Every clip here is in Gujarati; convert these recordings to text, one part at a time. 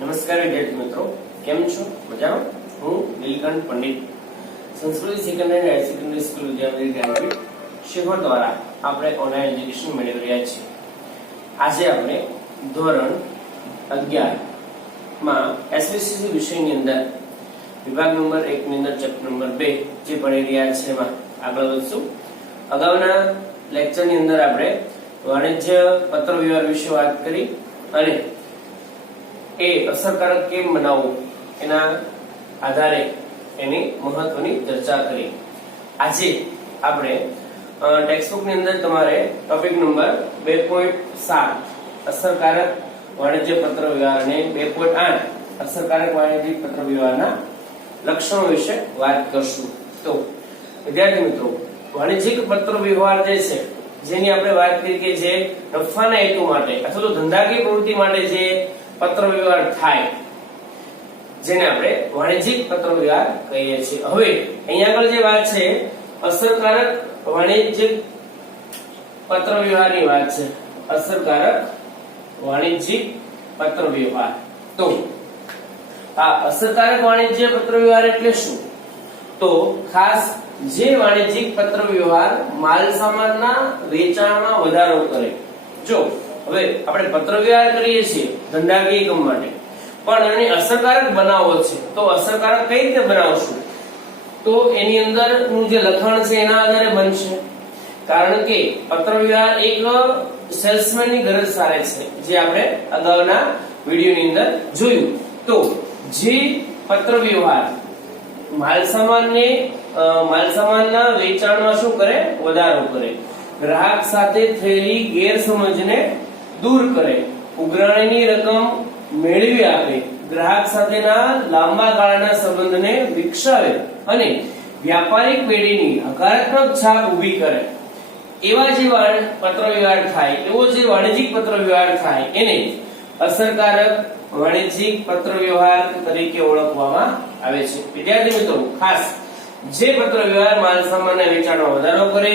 નમસ્કાર વિદ્યાર્થી મિત્રો, કેમ છો? મજામાં? હું નીલકંઠ પંડિત, સંસ્કૃત સેકન્ડરી અને હાયર સેકન્ડરી સ્કૂલ વિદ્યાપીઠ ગ્રેજ્યુએટ શિહોર દ્વારા આપણે ઓનલાઈન એજ્યુકેશન મેળવી રહ્યા છીએ. આજે આપણે ધોરણ 11 માં એસવીસીસી વિષયની અંદર વિભાગ નંબર 1 ની અંદર ચેપ્ટર નંબર 2 જે ભણી રહ્યા છે એમાં આગળ વધશું. અગાઉના લેક્ચરની અંદર આપણે વાણિજ્ય પત્ર વ્યવહાર વિશે વાત કરી અને એ અસરકારક કેમ બનાવવું એના આધારે એની મહત્વની ચર્ચા કરી. આજે આપણે ટેક્સ્ટબુક ની અંદર તમારે ટોપિક નંબર 2.7 અસરકારક વાણિજ્ય પત્ર વ્યવહાર અને 2.8 અસરકારક વાણિજ્ય પત્ર વ્યવહારના લક્ષણો વિશે વાત કરશું. તો વિદ્યાર્થી મિત્રો, વાણિજ્યિક પત્ર વ્યવહાર જે છે જેની આપણે વાત કરી કે જે નફાના હેતુ માટે અથવા તો ધંધાકીય પ્રવૃત્તિ માટે જે પત્ર વ્યવહાર થાય જેને આપણે વાણિજ્યિક પત્ર વ્યવહાર કહીએ છીએ. હવે અહીંયા આગળ જે વાત છે અસરકારક વાણિજ્યિક પત્ર વ્યવહારની વાત છે. અસરકારક વાણિજ્યિક પત્ર વ્યવહાર. તો આ અસરકારક વાણિજ્ય પત્ર વ્યવહાર એટલે શું? તો ખાસ જે વાણિજ્યિક પત્ર વ્યવહાર માલ સામાનના વેચાણમાં વધારો કરે. જો હવે આપણે પત્ર વ્યવહાર કરીએ છીએ ધંધાકીય એકમ માટે, પણ એને અસરકારક બનાવવો છે તો અસરકારક કઈ રીતે બનાવશું? તો એની અંદર નું જે લખાણ છે એના આધારે બનશે. કારણ કે પત્ર વ્યવહાર એક સેલ્સમેન ની ગરજ સારે છે, જે આપણે અગાઉના વિડિયોની અંદર જોયું. તો જે પત્ર વ્યવહાર માલ સામાનના વેચાણમાં શું કરે? વધારો કરે. ગ્રાહક સાથે થયેલી ગેરસમજને દૂર કરે. ઉઘરાણીની રકમ મેળવી આપે. ગ્રાહક સાથેના લાંબા ગાળાના સંબંધને વિકસાવે અને વ્યાપારિક પેઢીની હકારાત્મક છાપ ઊભી કરે. એવા જે પત્ર વ્યવહાર થાય, એવો જે વાણિજ્યિક પત્ર વ્યવહાર થાય એને અસરકારક વાણિજ્યિક પત્ર વ્યવહાર તરીકે ઓળખવામાં આવે છે. વિદ્યાર્થી મિત્રો, ખાસ જે પત્ર વ્યવહાર માલ સામાનના વેચાણમાં વધારો કરે,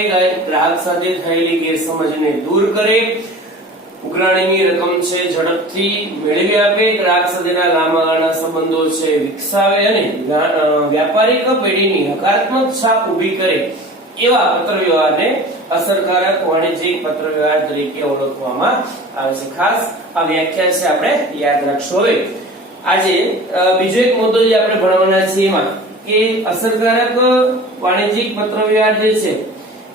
ગ્રાહક સાથે થયેલી ગેરસમજને દૂર કરે, ઉઘરાણીની રકમ છે ઝડપથી મેળવી આપે, ગ્રાહક સાથેના લાંબા ગાળાના સંબંધો છે વિકસાવે અને વ્યાપારિક પેઢીની હકારાત્મક છાપ ઊભી કરે, એવા પત્ર વ્યવહારને અસરકારક વાણિજ્યિક પત્ર વ્યવહાર તરીકે ઓળખવામાં આવે છે. ખાસ આ વ્યાખ્યા છે, આપણે યાદ રાખશો. હવે આજે બીજો એક મુદ્દો જે આપણે ભણવાના છીએ એમાં કે અસરકારક વાણિજ્યિક પત્ર વ્યવહાર જે છે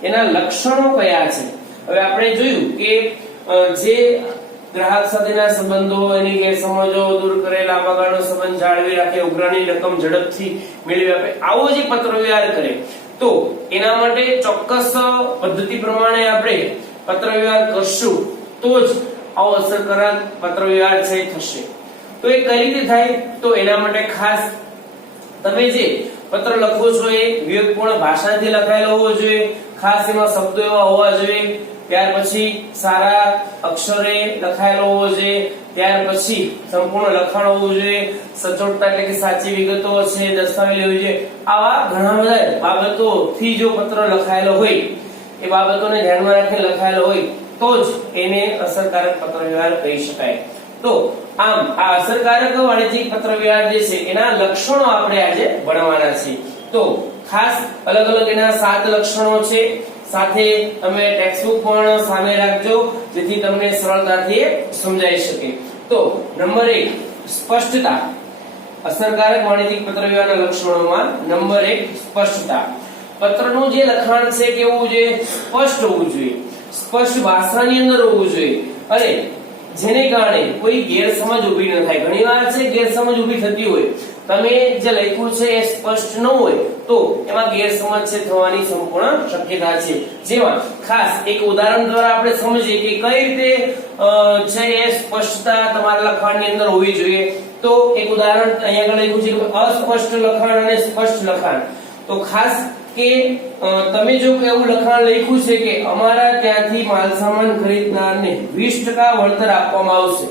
એના લક્ષણો કયા છે. હવે આપણે જોયું કે જે ગ્રાહક સાથેના સંબંધો, એની ગેરસમજો દૂર કરે, લાંબા ગાળાનો સંબંધ જાળવી રાખે, ઉઘરાણી રકમ ઝડપથી મેળવી આપે, આવો જે પત્ર વ્યવહાર કરે તો એના માટે ચોક્કસ પદ્ધતિ પ્રમાણે આપણે પત્ર વ્યવહાર કરશું તો જ આવો અસરકારક પત્ર વ્યવહાર છે થશે. તો એ કઈ રીતે થાય? તો એના માટે ખાસ તમે જે પત્ર લખો છો એ વિવેકપૂર્ણ ભાષાથી લખાયેલો હોવો જોઈએ. ખાસ એમાં શબ્દો એવા હોવા જોઈએ. ત્યાર પછી સારા અક્ષરે લખાયેલો હોવો જોઈએ. ત્યાર પછી સંપૂર્ણ લખાણ હોવું જોઈએ. સચોટતા એટલે કે સાચી વિગતો છે દર્શાવેલી હોવી જોઈએ. આવા ઘણા બધા બાબતોથી જો પત્ર લખાયેલો હોય, એ બાબતોને ધ્યાનમાં રાખીને લખાયેલો હોય તો જ એને અસરકારક પત્ર વ્યવહાર કહી શકાય. તો આમ આ અસરકારક વાણિજ્યિક પત્ર વ્યવહાર જે છે એના લક્ષણો આપણે આજે ભણવાના છીએ. તો ખાસ અલગ અલગ એના 7 લક્ષણો છે. સાથે તમે ટેક્સ્ટબુક પણ સામે રાખજો જેથી તમને સરળતાથી સમજાઈ શકે. તો નંબર 1, સ્પષ્ટતા. અસરકારક વાણિજ્યિક પત્ર વ્યવહારના લક્ષણોમાં નંબર 1 સ્પષ્ટતા. પત્રનું જે લખાણ છે કેવું જોઈએ? સ્પષ્ટ હોવું જોઈએ. સ્પષ્ટ ભાષાની અંદર હોવું જોઈએ અને જેને કારણે કોઈ ગેરસમજ ઊભી ન થાય. ઘણીવાર છે ગેરસમજ ઊભી થતી હોય, તમે જે લખ્યું છે એ સ્પષ્ટ ન હોય તો એમાં ગેરસમજ છે થવાની સંપૂર્ણ શક્યતા છે. જેમાં ખાસ એક ઉદાહરણ દ્વારા આપણે સમજીએ કે કઈ રીતે છે એ સ્પષ્ટતા તમારા લખાણની અંદર હોવી જોઈએ. તો એક ઉદાહરણ અહીંયા આગળ લખ્યું છે કે અસ્પષ્ટ લખાણ અને સ્પષ્ટ લખાણ. તો ખાસ કે તમે જો એવું લખાણ લખ્યું છે કે અમારા ત્યાંથી માલસામાન ખરીદનારને 20% વળતર આપવામાં આવશે,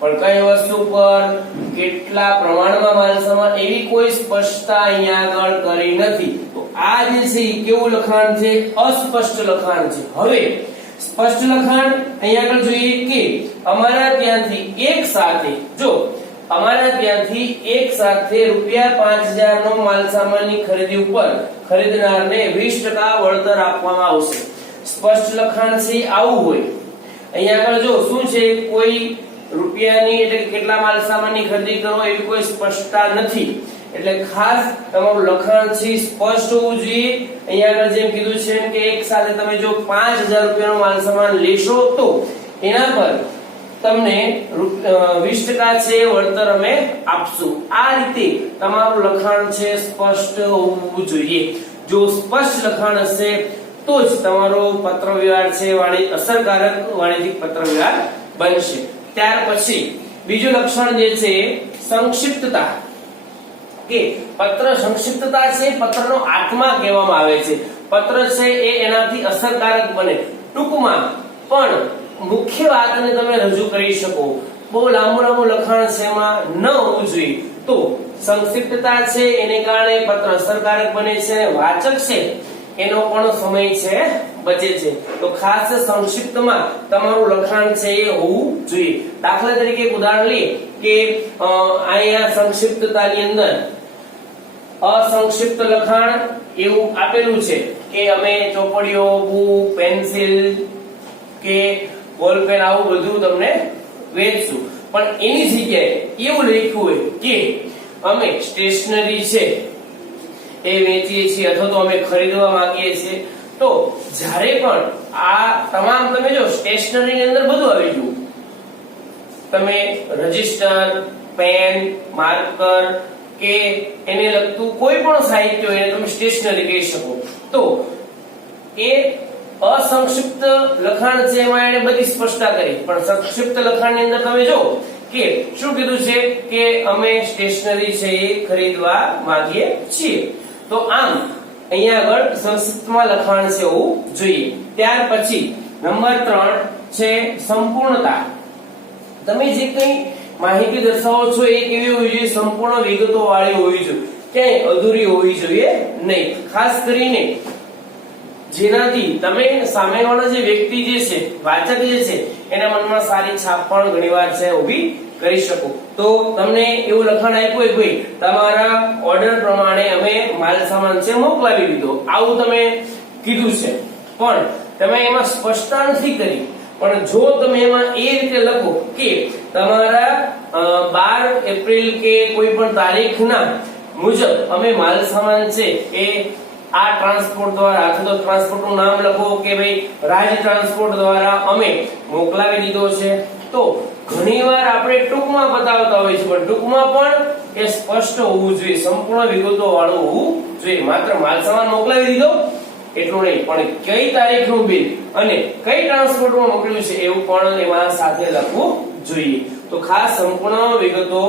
પણ કઈ વસ્તુ પર, કેટલા પ્રમાણમાં માલસામાન, એવી કોઈ સ્પષ્ટતા અહીંયા આગળ કરી નથી. તો આ જે છે કેવું લખાણ છે? અસ્પષ્ટ લખાણ છે. હવે સ્પષ્ટ લખાણ અહીંયા આગળ જોઈએ કે અમારા ત્યાંથી એક સાથે, જો અમારા ત્યાંથી એક સાથે ₹5,000 નો માલ સામાનની ખરીદી ઉપર ખરીદનારને 20% વળતર આપવામાં આવશે. સ્પષ્ટ લખાણ છે આવું હોય. અહીંયા આગળ જો શું છે, કોઈ રૂપિયાની એટલે કેટલા માલ સામાનની ખરીદી કરો એવી કોઈ સ્પષ્ટતા નથી. એટલે ખાસ તમારું લખાણ છે સ્પષ્ટ હોવું જોઈએ. અહીંયા આગળ જેમ કીધું છે કે એક સાથે તમે જો ₹5,000 નો માલ સામાન લેશો તો એના પર તમને 20% છે વળતર અમે આપશું. આ રીતે તમારું લખાણ છે સ્પષ્ટ હોવું જોઈએ. જો સ્પષ્ટ લખાણ હશે તો જ તમારો પત્ર વ્યવહાર છે અસરકારક વાણિજ્યિક પત્ર વ્યવહાર બનશે. ત્યાર પછી બીજું લક્ષણ જે છે સંક્ષિપ્તતા, કે પત્ર સંક્ષિપ્તતા છે પત્રનો આત્મા કહેવામાં આવે છે. પત્ર છે એ એનાથી અસરકારક બને, ટૂંકમાં પણ મુખ્ય વાતને તમે રજૂ કરી શકો. બહુ લાંબુ લખાણ છે એમાં ન હોવું જોઈએ. તો સંક્ષિપ્તતા છે એને કારણે પત્ર અસરકારક બને છે અને વાચક છે એનો પણ સમય છે બચે છે. તો ખાસ સંક્ષિપ્તમાં તમારું લખાણ છે એ હોવું જોઈએ. દાખલા તરીકે ઉદાહરણ લઈએ કે અહીંયા સંક્ષિપ્તતાની અંદર અસંક્ષિપ્ત લખાણ એવું આપેલું છે કે અમે ચોપડીઓ, બુક, પેન્સિલ કે બોલપેન આવું બધું તમને વેચશું. પણ એની જગ્યાએ એવું લખ્યું હોય કે અમે સ્ટેશનરી છે એ વેચીએ છીએ અથવા તો અમે ખરીદવા માંગીએ છીએ. તો જ્યારે પણ આ તમામ તમે જો સ્ટેશનરી ની અંદર બધું આવી ગયું, તમે રજિસ્ટર, પેન, માર્કર કે એને લગતું કોઈ પણ સાહિત્ય એને તમે સ્ટેશનરી કહી શકો. તો એ અસંક્ષિપ્ત લખાણ છે એમાં એને બધી સ્પષ્ટતા કરી. પણ સંક્ષિપ્ત લખાણની અંદર તમે જો કે શું કીધું છે કે અમે સ્ટેશનરી છે એ ખરીદવા માંગીએ છીએ. તો આમ અહીંયા આગળ સંક્ષિપ્તમાં લખાણ છે હોવું જોઈએ. ત્યાર પછી નંબર 3 છે સંપૂર્ણતા. તમે જે કંઈ માહિતી દર્શાવો છો એ કેવી હોવી જોઈએ? સંપૂર્ણ વિગતો વાળી હોવી જોઈએ, ક્યાંય અધૂરી હોવી જોઈએ નહીં. ખાસ કરીને જેનાથી તમે સામેવાળો જે વ્યક્તિ જે છે, વાચક જે છે, એના મનમાં સારી છાપ પણ ઘણીવાર છે ઊભી કરી શકો. તો તમને એવું લખાણ આપ્યું હોય કોઈ તમારા ઓર્ડર પ્રમાણે અમે માલ સામાન છે મોકલાવી દીધો, આવું તમે કીધું છે, પણ તમે એમાં સ્પષ્ટતા નથી કરી. પણ જો તમે એમાં એ રીતે લખો કે તમારા 12 એપ્રિલ કે કોઈ પણ તારીખના મુજબ અમે માલ સામાન છે એ આ ટ્રાન્સપોર્ટ દ્વારા અથવા તો ટ્રાન્સપોર્ટ નું નામ લખો કે ભાઈ રાજ ટ્રાન્સપોર્ટ દ્વારા અમે મોકલાવી દીધો છે. તો ઘણીવાર આપણે ટૂંકમાં બતાવતા હોઈએ છીએ, પણ ટૂંકમાં પણ એ સ્પષ્ટ હોવું જોઈએ, સંપૂર્ણ વિગતો વાળું હોવું જોઈએ. માત્ર માલ સામાન મોકલાવી દીધો એટલું નહીં, પણ કઈ તારીખનું બિલ અને કઈ ટ્રાન્સપોર્ટમાં મોકલ્યું છે એવું પણ એમાં સાથે લખવું જોઈએ. તો ખાસ સંપૂર્ણ વિગતો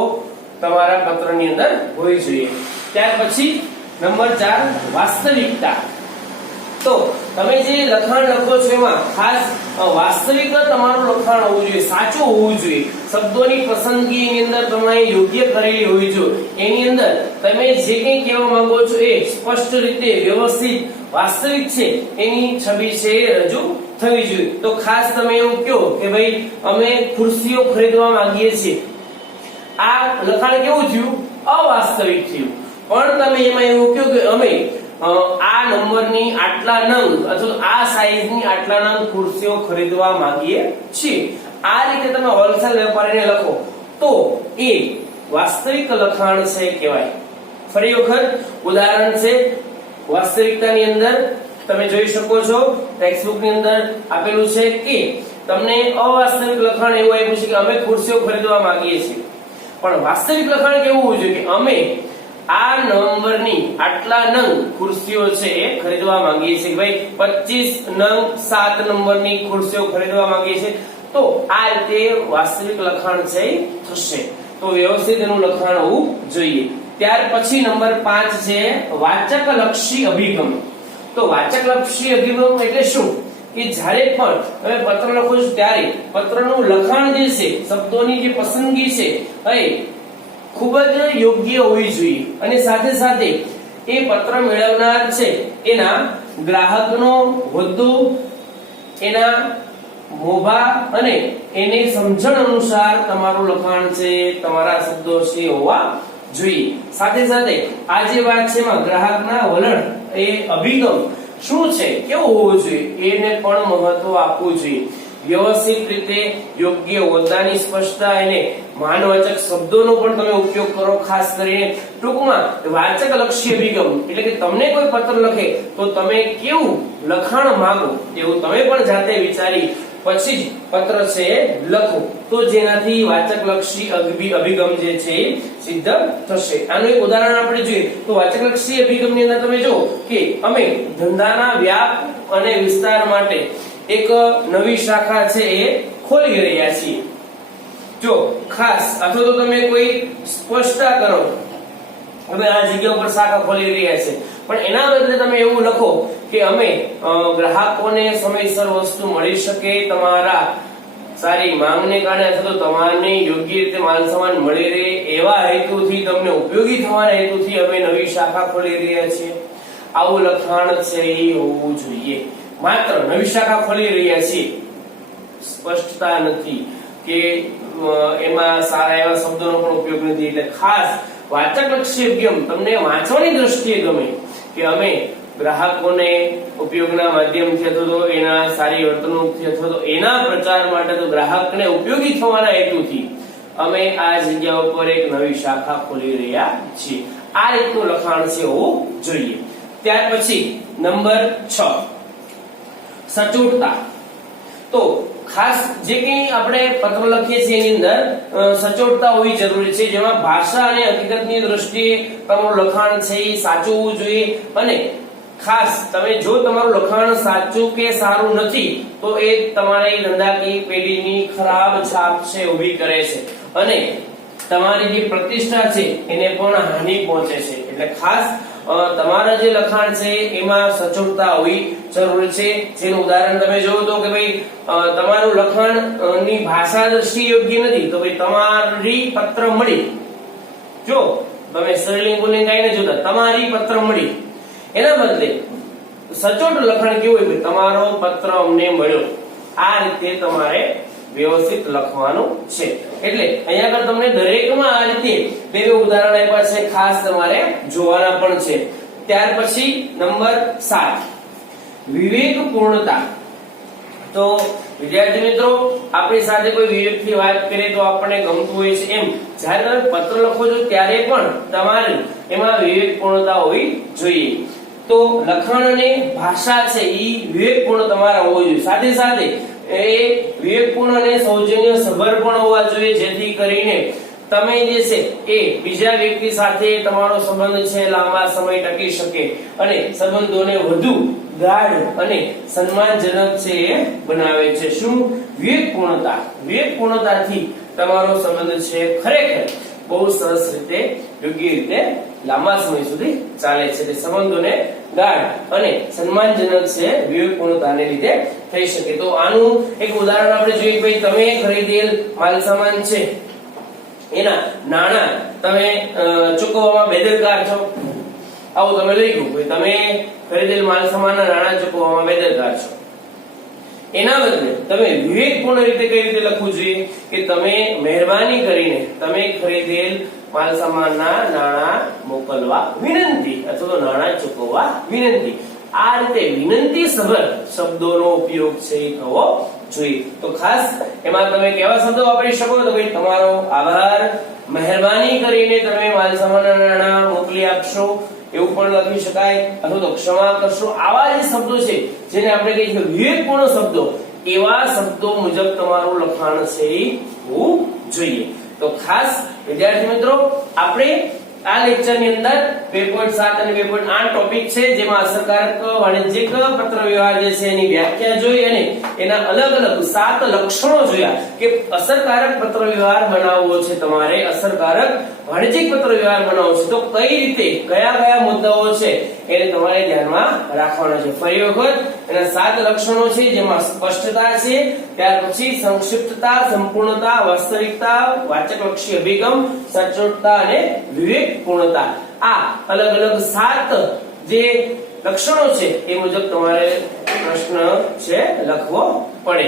તમારા પત્રની અંદર હોવી જોઈએ. ત્યાર પછી નંબર 4 વાસ્તવિકતા. તો તમે જે લખાણ લખો છો એમાં ખાસ વાસ્તવિક તમારું લખાણ હોવું જોઈએ, સાચું હોવું જોઈએ. શબ્દોની પસંદગી એની અંદર તમે યોગ્ય કરેલી હોવી જોઈએ. એની અંદર તમે જે કંઈ કહેવા માંગો છો એ સ્પષ્ટ રીતે વ્યવસ્થિત વાસ્તવિક છે એની છબી છે રજૂ થવી જોઈએ. તો ખાસ તમે એવું કહો કે ભાઈ અમે ખુરશીઓ ખરીદવા માંગીએ છીએ, આ લખાણ કેવું થયું? અવાસ્તવિક થયું. પણ તમે એમાં એવું કહો કે અમે આ નંબરની આટલા નંગ અથવા આ સાઈઝની આટલા નંગ ખુરશીઓ ખરીદવા માંગીએ છીએ, આ રીતે તમે હોલસેલ વેપારીને લખો તો એ વાસ્તવિક લખાણ છે કહેવાય. ફરી વખત ઉદાહરણ છે વાસ્તવિકતાની અંદર તમે જોઈ શકો છો, ટેક્સ્ટબુક ની અંદર આપેલું છે કે તમને અવાસ્તવિક લખાણ એવું આપ્યું છે કે અમે ખુરશીઓ ખરીદવા માંગીએ છીએ. પણ વાસ્તવિક લખાણ કેવું હોવું જોઈએ કે અમે આ નંબરની આટલા નંગ ખુરશીઓ છે એ ખરીદવા માંગીએ છીએ. ભાઈ 25 નંગ 7 નંબરની ખુરશીઓ ખરીદવા માંગીએ છીએ. તો આ રીતે વાસ્તવિક લખાણ છે થશે. તો વ્યવસ્થિત એનું લખાણ હોવું જોઈએ. ત્યાર પછી નંબર 5 છે વાચકલક્ષી અભિગમ. તો વાચકલક્ષી અભિગમ એટલે શું? કે જ્યારે પણ તમે પત્ર લખો છો ત્યારે પત્રનું લખાણ જે છે, શબ્દોની જે પસંદગી છે એ ખૂબ જ યોગ્ય હોવી જોઈએ. અને સાથે સાથે એ પત્ર મેળવનાર છે એના ગ્રાહકનો હોદ્દો, એના મોભા અને એની સમજણ અનુસાર તમારું લખાણ છે, તમારા શબ્દો છે હોવા જોઈએ. સાથે સાથે આ જે વાત છે એમાં ગ્રાહકના વલણ એ અભિગમ શું છે, કેવો હોવો જોઈએ એને પણ મહત્વ આપવું જોઈએ. વ્યવસ્થિત રીતે યોગ્ય હોદ્દાની સ્પષ્ટતા અને માનવાચક શબ્દોનો પણ તમે ઉપયોગ કરો. ખાસ કરીને ટૂંકમાં વાચક લક્ષી અભિગમ એટલે કે તમને કોઈ પત્ર લખે તો તમે કેવું લખાણ માંગો એવું તમે પણ જાતે વિચારી પછી જ પત્ર છે લખો, તો જેનાથી વાચક લક્ષી અભિગમ જે છે એ સિદ્ધ થશે. આનું એક ઉદાહરણ આપણે જોઈએ તો વાચક લક્ષી અભિગમની અંદર તમે જો કે અમે ધંધાના વ્યાપ અને વિસ્તાર માટે એક નવી શાખા છે એ ખોલી રહ્યા છીએ. જો ખાસ અથવા તો તમે કોઈ સ્પષ્ટતા કરો અમે આ જગ્યા ઉપર શાખા ખોલી રહ્યા છે, પણ એના બદલે તમે એવું લખો કે અમે ગ્રાહકોને સમયસર વસ્તુ મળી શકે, તમારા સારી માંગને કારણે અથવા તો તમારને યોગ્ય રીતે માલ સામાન મળી રહે એવા હેતુથી, તમને ઉપયોગી થવાના હેતુથી અમે નવી શાખા ખોલી રહ્યા છીએ. આવું લખાણ છે એ હોવું જોઈએ. માત્ર નવી શાખા ખોલી રહ્યા છીએ, સ્પષ્ટતા નથી કે એમાં સારા એવા શબ્દોનો પણ ઉપયોગ નથી. એટલે ખાસ વાચક લક્ષી અભિગમ તમને વાંચવાની દ્રષ્ટિએ ગમે કે અમે ગ્રાહકોને ઉપયોગના માધ્યમથી અથવા તો એના સારી વર્તણૂકથી અથવા તો એના પ્રચાર માટે તો ગ્રાહકને ઉપયોગી થવાના હેતુથી અમે આ જગ્યા ઉપર એક નવી શાખા ખોલી રહ્યા છીએ. આ રીતનું લખાણ છે હોવું જોઈએ. ત્યાર પછી નંબર 6 સચોટતા. તો ખાસ જે કંઈ આપણે પત્ર લખીએ છીએ એની અંદર સચોટતા હોવી જરૂરી છે, જેમાં ભાષા અને હકીકતની દ્રષ્ટિએ તમારું લખાણ છે એ સાચું હોવું જોઈએ. અને ખાસ તમે જો તમારું લખાણ સાચું કે સારું નથી તો એ તમારી ધંધાકીય પેઢીની ખરાબ છાપ છે ઊભી કરે છે અને તમારી જે પ્રતિષ્ઠા છે એને પણ હાનિ પહોંચે છે. એટલે ખાસ તમારા જે લખાણ છે એમાં સચોટતા હોવી જરૂરી છે. જેનું ઉદાહરણ તમે જોવો તો કે ભાઈ તમારું લખાણ ની ભાષા દ્રષ્ટિ યોગ્ય નથી તો ભાઈ તમારી પત્ર મળી, જો તમે સ્ત્રીલિંગ પુલ્લિંગ કઈ ન જોતા તમારી પત્ર મળી, એના બદલે સચોટ લખાણ કેવું હોય તમારો પત્ર અમને મળ્યો. આ રીતે તમારે વ્યવસ્થિત લખવાનું છે. એટલે અહીંયા આગળ તમને દરેકમાં આ રીતે બે ઉદાહરણ આપ્યા છે, ખાસ તમારે જોવાના પણ છે. ત્યાર પછી નંબર 7 વિવેકપૂર્ણતા. તો વિદ્યાર્થી મિત્રો આપણી સાથે કોઈ વિવેકથી વાત કરે તો આપણને ગમતું હોય છે. એમ જ્યારે તમે પત્ર લખો છો ત્યારે પણ તમારે એમાં વિવેકપૂર્ણતા હોવી જોઈએ. તો લખાણ અને ભાષા છે એ વિવેકપૂર્ણ તમારા હોવો જોઈએ. સાથે સાથે એ વિવેકપૂર્ણ અને સૌજન્ય સભર પણ હોવા જોઈએ, જેથી કરીને તમે જે છે એ બીજા વ્યક્તિ સાથે તમારો સંબંધ છે લાંબા સમય ટકી શકે અને સંબંધોને વધુ ગાઢ અને સન્માનજનક છે એ બનાવે છે. શું? વિવેકપૂર્ણતા. વિવેકપૂર્ણતાથી તમારો સંબંધ છે ખરેખર બહુ સરસ રીતે યોગ્ય રીતે લાંબા સમય સુધી ચાલે છે. એટલે સંબંધોને ગાઢ અને સન્માનજનક છે વિવેકપૂર્ણતાને લીધે થઈ શકે. તો આનું એક ઉદાહરણ આપણે જોઈએ કે ભાઈ તમે ખરીદેલ માલ સામાન છે એના નાણાં તમે ચૂકવવામાં બેદરકાર છો. આવું તમે લઈ ગયું ભાઈ તમે ખરીદેલ માલ સામાનના નાણાં ચૂકવવામાં બેદરકાર છો. એના બદલે તમે વિવેકપૂર્ણ રીતે કઈ રીતે લખવું જોઈએ કે તમે મહેરબાની કરીને તમે ખરીદેલ માલ સામાનના નાણાં મોકલવા વિનંતી અથવા તો નાણાં ચૂકવવા વિનંતી. આ રીતે વિનંતી સભર શબ્દોનો ઉપયોગ છે એ થવો જોઈએ. તો ખાસ એમાં તમે કેવા શબ્દો વાપરી શકો તો ભાઈ તમારો આભાર, મહેરબાની કરીને તમે માલ સામાનના નાણાં મોકલી આપશો એવું પણ લખી શકાય, અથવા તો ક્ષમા કરશો. આવા જે શબ્દો છે જેને આપણે કહીએ છીએ વિવેકપૂર્ણ શબ્દો, એવા શબ્દો મુજબ તમારું લખાણ છે એ હોવું જોઈએ. તો ખાસ વિદ્યાર્થી મિત્રો આપણે આ લેક્ચરની અંદર 2.7 અને 2.8 ટોપિક છે જેમાં અસરકારક વાણિજ્યિક પત્ર વ્યવહાર જે છે એની વ્યાખ્યા જોઈ અને એના અલગ અલગ 7 લક્ષણો જોયા કે અસરકારક પત્ર વ્યવહાર બનાવવો છે, તમારે અસરકારક વાણિજ્યિક પત્ર વ્યવહાર બનાવવો છે તો કઈ રીતે કયા કયા મુદ્દાઓ છે એને તમારે ધ્યાનમાં રાખવાના છે. ફરી વખત એના 7 લક્ષણો છે જેમાં સ્પષ્ટતા છે, ત્યાર પછી સંક્ષિપ્તતા, સંપૂર્ણતા, વાસ્તવિકતા, વાચકલક્ષી અભિગમ, સચોટતા અને વિવેકપૂર્ણતા. આ અલગ અલગ 7 જે લક્ષણો છે એ મુજબ તમારે પ્રશ્ન છે લખવો પડે.